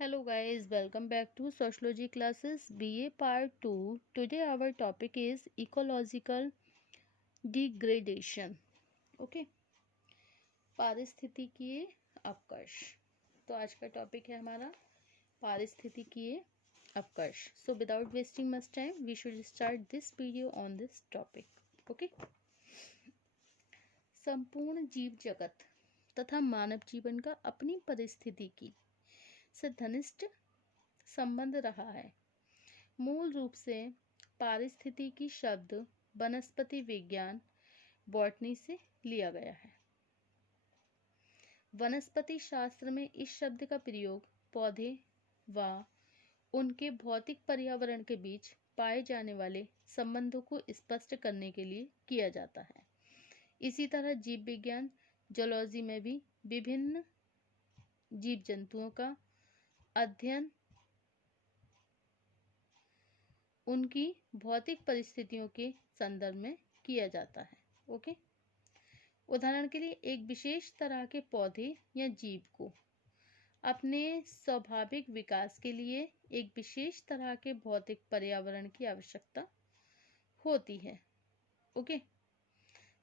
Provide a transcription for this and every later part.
Hello guys, welcome back to Sociology classes BA Part 2. Today our topic is ecological degradation. Okay, पारिस्थितिकीय अपकर्ष. तो आज का topic है हमारा पारिस्थितिकीय अपकर्ष. So without wasting much time, we should start this video on this topic. Okay. संपूर्ण जीव जगत तथा मानव जीवन का अपनी परिस्थितिकी से घनिष्ठ संबंध रहा है. मूल रूप से पारिस्थितिकी शब्द वनस्पति विज्ञान बॉटनी से लिया गया है. वनस्पति शास्त्र में इस शब्द का प्रयोग पौधे व उनके भौतिक पर्यावरण के बीच पाए जाने वाले संबंधों को स्पष्ट करने के लिए किया जाता है. इसी तरह जीव विज्ञान जूलॉजी में भी विभिन्न जीव जंतुओं का अध्ययन उनकी भौतिक परिस्थितियों के संदर्भ में किया जाता है. ओके. उदाहरण के लिए एक विशेष तरह के पौधे या जीव को अपने स्वाभाविक विकास के लिए एक विशेष तरह के भौतिक पर्यावरण की आवश्यकता होती है. ओके.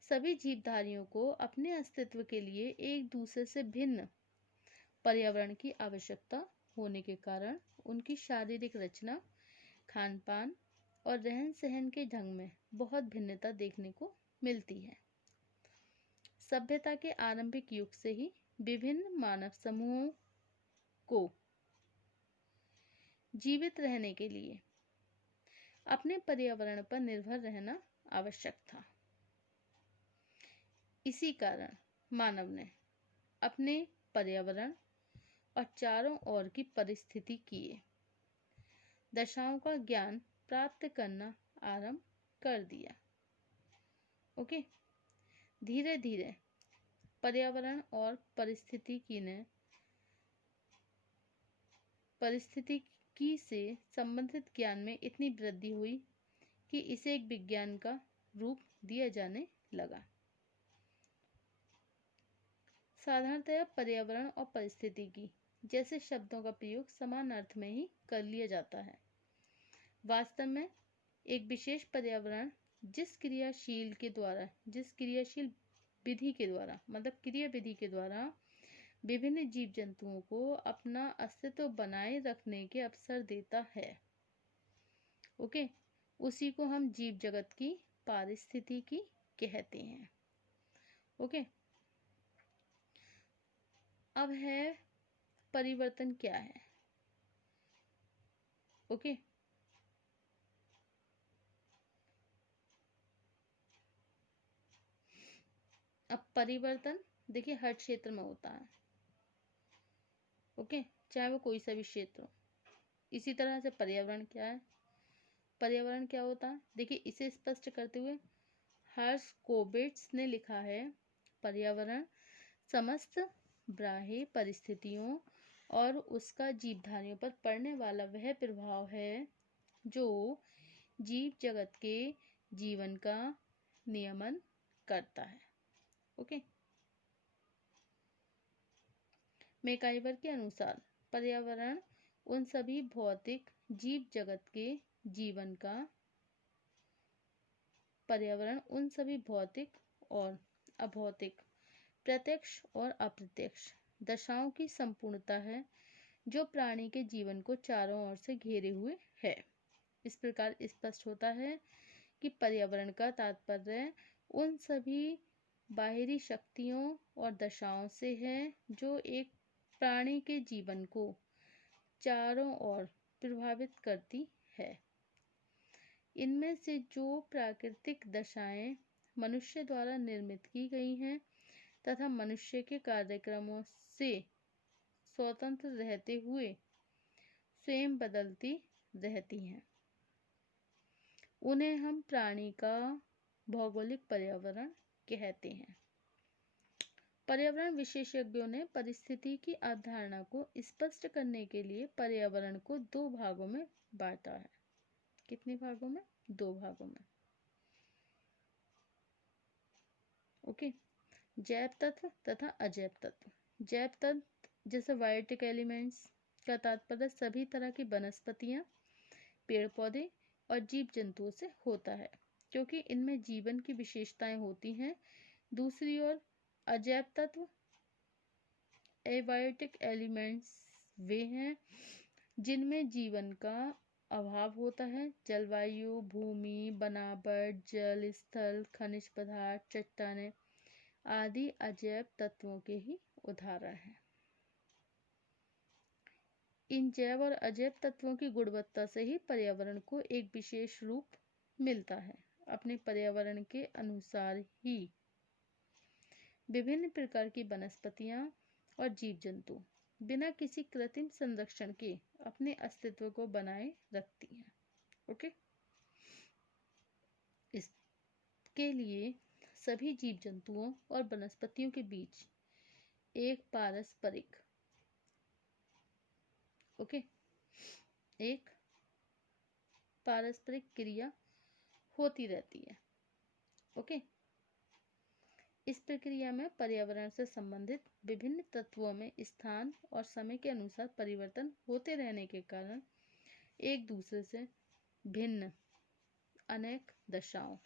सभी जीवधारियों को अपने अस्तित्व के लिए एक दूसरे से भिन्न पर्यावरण की आवश्यकता होने के कारण उनकी शारीरिक रचना, खान पान और रहन सहन के ढंग में बहुत भिन्नता देखने को मिलती है. सभ्यता के आरंभिक युग से ही विभिन्न मानव समूहों को जीवित रहने के लिए अपने पर्यावरण पर निर्भर रहना आवश्यक था. इसी कारण मानव ने अपने पर्यावरण और चारों ओर की परिस्थिति की दशाओं का ज्ञान प्राप्त करना आरंभ कर दिया. ओके. धीरे धीरे पर्यावरण और परिस्थितिकी से संबंधित ज्ञान में इतनी वृद्धि हुई कि इसे एक विज्ञान का रूप दिया जाने लगा. साधारणतः पर्यावरण और परिस्थितिकी जैसे शब्दों का प्रयोग समान अर्थ में ही कर लिया जाता है. वास्तव में एक विशेष पर्यावरण जिस क्रियाशील विधि के द्वारा मतलब क्रिया विधि के द्वारा विभिन्न जीव जंतुओं को अपना अस्तित्व बनाए रखने के अवसर देता है. ओके. उसी को हम जीव जगत की पारिस्थितिकी कहते हैं. ओके. अब है परिवर्तन क्या है. ओके. अब परिवर्तन देखिए हर क्षेत्र में होता है. ओके. चाहे वो कोई सा भी क्षेत्र हो. इसी तरह से पर्यावरण क्या है. पर्यावरण क्या होता है देखिए इसे स्पष्ट करते हुए हर्शकोविट्ज ने लिखा है, पर्यावरण समस्त बाह्य परिस्थितियों और उसका जीवधारियों पर पड़ने वाला वह प्रभाव है जो जीव जगत के जीवन का नियमन करता है. ओके. मैकाइवर के अनुसार पर्यावरण उन सभी भौतिक जीव जगत के जीवन का पर्यावरण उन सभी भौतिक और अभौतिक प्रत्यक्ष और अप्रत्यक्ष दशाओं की संपूर्णता है जो प्राणी के जीवन को चारों ओर से घेरे हुए है. इस प्रकार स्पष्ट होता है कि पर्यावरण का तात्पर्य उन सभी बाहरी शक्तियों और दशाओं से है जो एक प्राणी के जीवन को चारों ओर प्रभावित करती है. इनमें से जो प्राकृतिक दशाएं मनुष्य द्वारा निर्मित की गई हैं तथा मनुष्य के कार्यक्रमों से स्वतंत्र रहते हुए स्वयं बदलती रहती हैं, उन्हें हम प्राणी का भौगोलिक पर्यावरण कहते हैं. पर्यावरण विशेषज्ञों ने परिस्थिति की अवधारणा को स्पष्ट करने के लिए पर्यावरण को दो भागों में बांटा है. कितने भागों में? दो भागों में. ओके. जैव तत्व तथा अजैव तत्व. जैव तत्व जैसे बायोटिक एलिमेंट्स, का तात्पर्य सभी तरह की वनस्पतियां, पेड़ पौधे और जीव जंतुओं से होता है, क्योंकि इनमें जीवन की विशेषताएं होती हैं। दूसरी ओर अजैव तत्व, एबायोटिक एलिमेंट्स, वे हैं जिनमें जीवन का अभाव होता है। जलवायु, भूमि, बनावट, जल, स्थल, खनिज पदार्थ, चट्टानें आदि अजैव तत्वों के ही उदाहरण हैं। इन जैव और अजैव तत्वों की गुणवत्ता से ही पर्यावरण को एक विशेष रूप मिलता है। अपने पर्यावरण के अनुसार ही विभिन्न प्रकार की वनस्पतियां और जीव जंतु बिना किसी कृत्रिम संरक्षण के अपने अस्तित्व को बनाए रखती हैं। ओके, इसके लिए सभी जीव जंतुओं और वनस्पतियों के बीच एक पारस्परिक क्रिया होती रहती है। ओके, इस प्रक्रिया में पर्यावरण से संबंधित विभिन्न तत्वों में स्थान और समय के अनुसार परिवर्तन होते रहने के कारण एक दूसरे से भिन्न अनेक दशाओं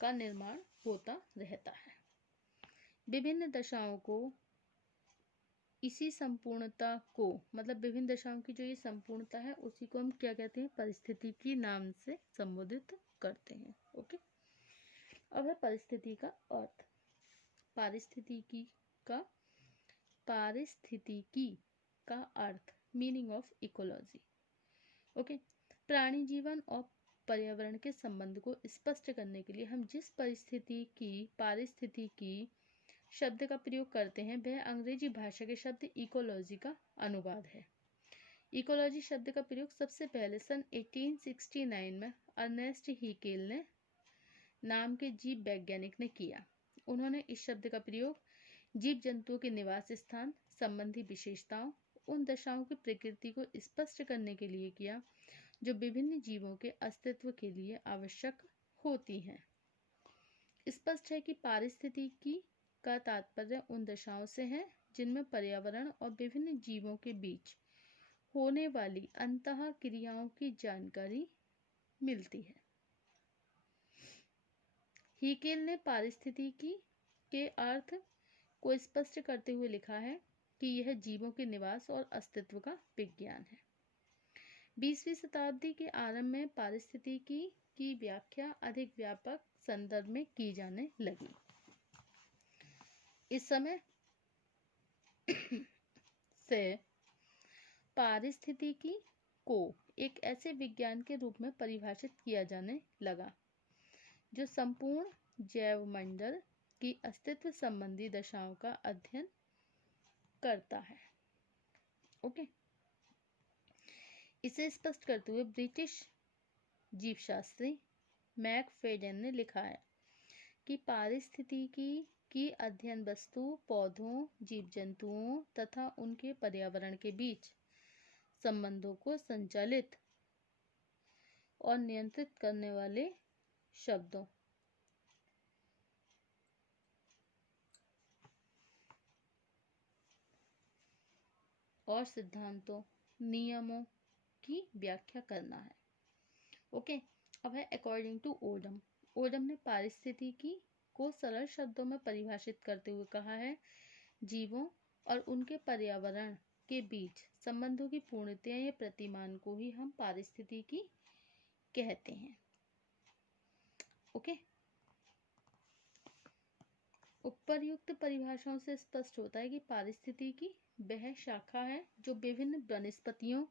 का निर्माण होता रहता है। विभिन्न दशाओं को इसी संपूर्णता को, मतलब विभिन्न दशाओं की जो ये संपूर्णता है, उसी को हम क्या कहते हैं? परिस्थितिकी नाम से संबोधित करते हैं। ओके, अब है परिस्थिति का अर्थ। पारिस्थितिकी का अर्थ, मीनिंग ऑफ इकोलॉजी। ओके, प्राणी जीवन और पर्यावरण के संबंध को स्पष्ट करने के लिए हम जिस पारिस्थितिकी शब्द का प्रयोग करते हैं वह अंग्रेजी भाषा के शब्द इकोलॉजी का अनुवाद है। इकोलॉजी शब्द का प्रयोग सबसे पहले सन 1869 में अर्नेस्ट हीकेल ने नाम के जीव वैज्ञानिक ने किया। उन्होंने इस शब्द का प्रयोग जीव जंतुओं के निवास स्थान संबंधी विशेषताओं, उन दशाओं की प्रकृति को स्पष्ट करने के लिए किया जो विभिन्न जीवों के अस्तित्व के लिए आवश्यक होती हैं। स्पष्ट है कि पारिस्थितिकी का तात्पर्य उन दशाओं से है जिनमें पर्यावरण और विभिन्न जीवों के बीच होने वाली अंतः क्रियाओं की जानकारी मिलती है। हीकेल ने पारिस्थितिकी के अर्थ को स्पष्ट करते हुए लिखा है कि यह जीवों के निवास और अस्तित्व का विज्ञान है। 20वीं शताब्दी के आरंभ में पारिस्थितिकी की व्याख्या अधिक व्यापक संदर्भ में की जाने लगी। इस समय से पारिस्थितिकी को एक ऐसे विज्ञान के रूप में परिभाषित किया जाने लगा जो संपूर्ण जैवमंडल की अस्तित्व संबंधी दशाओं का अध्ययन करता है। ओके, इसे स्पष्ट करते हुए ब्रिटिश जीवशास्त्री मैकफेडन ने लिखा है कि पारिस्थितिकी की अध्ययन वस्तु, पौधों, जीव जंतुओं तथा उनके पर्यावरण के बीच संबंधों को संचालित और नियंत्रित करने वाले शब्दों और सिद्धांतों, नियमों की व्याख्या करना है। ओके, अब है अकॉर्डिंग टू ओडम। ओडम ने पारिस्थितिकी को सरल शब्दों में परिभाषित करते हुए कहा है, जीवों और उनके पर्यावरण के बीच संबंधों की पूर्णता या प्रतिमान को ही हम पारिस्थितिकी कहते हैं। ओके, उपर्युक्त परिभाषाओं से स्पष्ट होता है कि पारिस्थितिकी वह शाखा है जो विभिन्न वनस्पतियों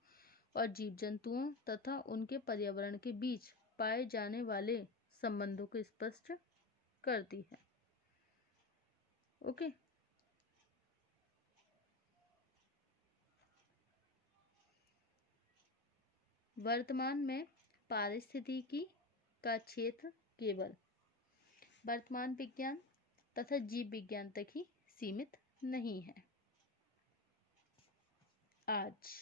और जीव जंतुओं तथा उनके पर्यावरण के बीच पाए जाने वाले संबंधों को स्पष्ट करती है। ओके, वर्तमान में पारिस्थितिकी का क्षेत्र केवल वर्तमान विज्ञान तथा जीव विज्ञान तक ही सीमित नहीं है। आज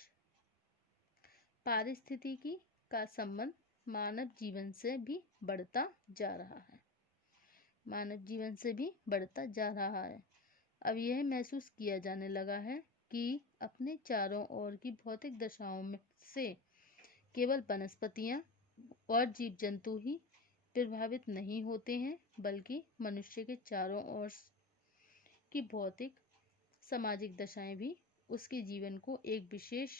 पारिस्थितिकी का संबंध मानव जीवन से भी बढ़ता जा रहा है। मानव जीवन से भी बढ़ता जा रहा है। अब यह महसूस किया जाने लगा है कि अपने चारों ओर की भौतिक दशाओं में से केवल वनस्पतियां और जीव जंतु ही प्रभावित नहीं होते हैं, बल्कि मनुष्य के चारों ओर की भौतिक सामाजिक दशाएं भी उसके जीवन को एक विशेष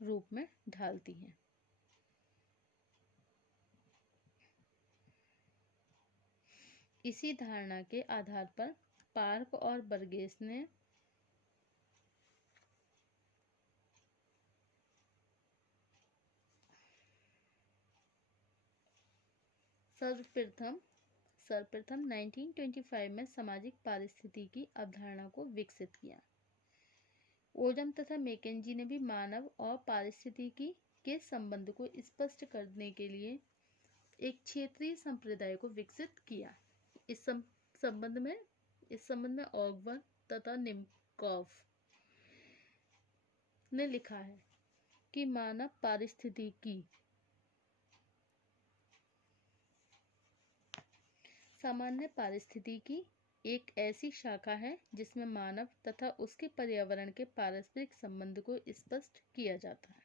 रूप में ढालती हैं। इसी धारणा के आधार पर पार्क और बर्गेस ने सर्वप्रथम 1925 में सामाजिक पारिस्थितिकी की अवधारणा को विकसित किया। ओजम तथा मैकेंजी ने भी मानव और पारिस्थितिकी के संबंध को स्पष्ट करने के लिए एक क्षेत्रीय संप्रदाय को विकसित किया। इस संबंध में ऑगवर्थ तथा निमकॉफ ने लिखा है कि मानव पारिस्थितिकी सामान्य पारिस्थितिकी एक ऐसी शाखा है जिसमें मानव तथा उसके पर्यावरण के पारस्परिक संबंध को स्पष्ट किया जाता है।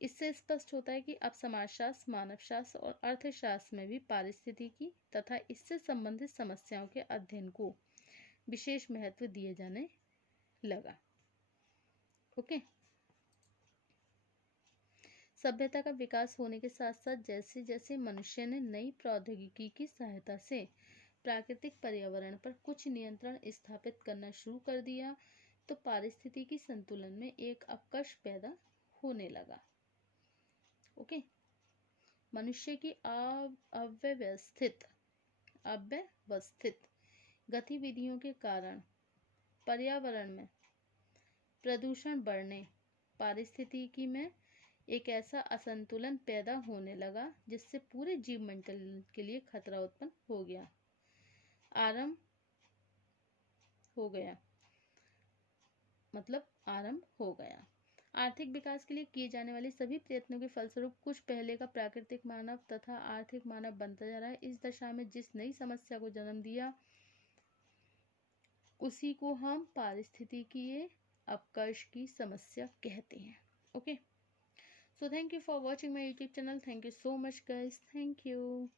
इससे स्पष्ट होता है कि अब समाजशास्त्र, मानवशास्त्र और अर्थशास्त्र में भी पारिस्थितिकी तथा इससे संबंधित समस्याओं के अध्ययन को विशेष महत्व दिए जाने लगा। ओके। सभ्यता का विकास होने के साथ साथ जैसे जैसे मनुष्य ने नई प्रौद्योगिकी की सहायता से प्राकृतिक पर्यावरण पर कुछ नियंत्रण स्थापित करना शुरू कर दिया, तो पारिस्थितिकी संतुलन में एक अवकश पैदा होने लगा। ओके। मनुष्य की अव्यवस्थित गतिविधियों के कारण पर्यावरण में प्रदूषण बढ़ने, पारिस्थितिकी में एक ऐसा असंतुलन पैदा होने लगा जिससे पूरे जीवमंडल के लिए खतरा उत्पन्न हो गया। आरंभ हो गया। आर्थिक विकास के लिए किए जाने वाले सभी प्रयत्नों के फलस्वरूप कुछ पहले का प्राकृतिक मानव तथा आर्थिक मानव बनता जा रहा है। इस दशा में जिस नई समस्या को जन्म दिया उसी को हम पारिस्थितिकीय अवकर्ष की समस्या कहते हैं। Okay. So thank you for watching my YouTube channel. Thank you so much guys. Thank you.